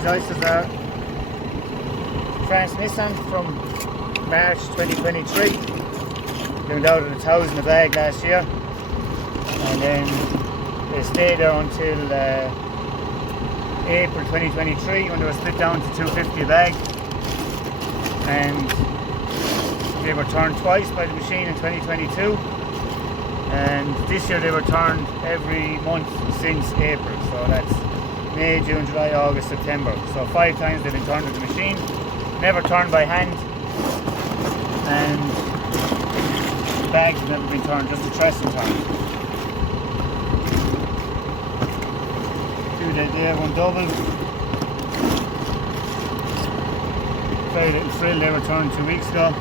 These oysters are transmission from March 2023. They went out at 1,000 a bag last year, and then they stayed there until April 2023 when they were split down to 250 a bag, and they were turned twice by the machine in 2022, and this year they were turned every month since April, so that's May, June, July, August, September. So 5 times they've been turned with the machine, never turned by hand, and the bags have never been turned, just the trestle turned. 2 dead there, 1 double. Very little frill, they were turned 2 weeks ago.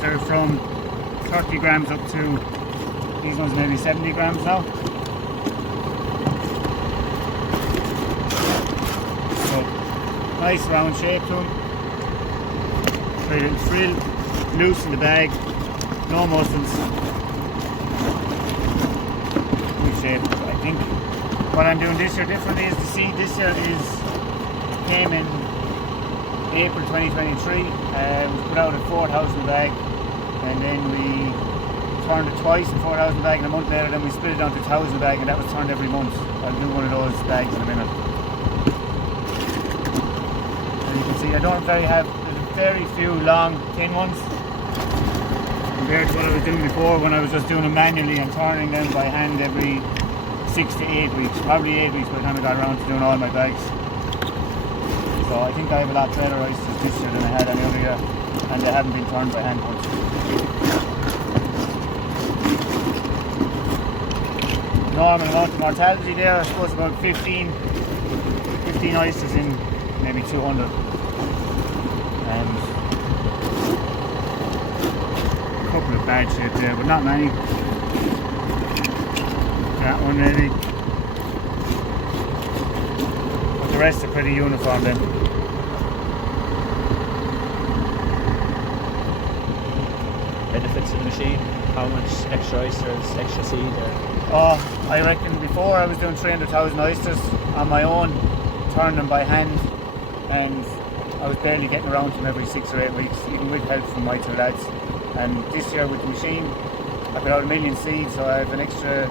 They're from 30 grams up to, these ones maybe 70 grams now. So, nice round shape to them. Very little frill, loose in the bag, no muscles. Good shape, I think. What I'm doing this year differently is the seed this year came in April 2023. It was put out at 4,000 a bag, and then we turned it twice at 4,000 a bag, and a month later then we split it down to 1,000 a bag, and that was turned every month. I'll do one of those bags in a minute. And you can see I don't have very few long thin ones compared to what I was doing before when I was just doing them manually and turning them by hand every 6 to 8 weeks, probably 8 weeks by the time I got around to doing all my bags. So I think I have a lot better oysters this year than I had any other year, and they haven't been turned by hand once. Normal amount of mortality there, I suppose about 15 oysters in maybe 200. And a couple of bad shit there, but not many. That one maybe. But the rest are pretty uniform then. Benefits of the machine? How much extra oysters, extra seed? Oh, I reckon before I was doing 300,000 oysters on my own, turning them by hand, and I was barely getting around to them every 6 or 8 weeks, even with help from my 2 lads. And this year with the machine, I put out 1 million seeds, so I have an extra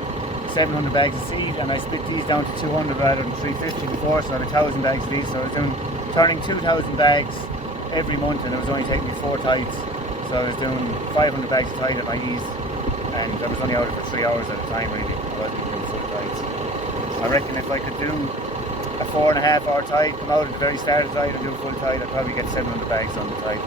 700 bags of seed, and I split these down to 200 rather than 350 before, so I have 1,000 bags of these. So I was turning 2,000 bags every month, and it was only taking me 4 tides. So I was doing 500 bags a tide at my ease, and I was only out for 3 hours at a time really. I wasn't doing full tides. I reckon if I could do a 4.5 hour tide, come out at the very start of the tide and do a full tide, I'd probably get 700 bags on the tide.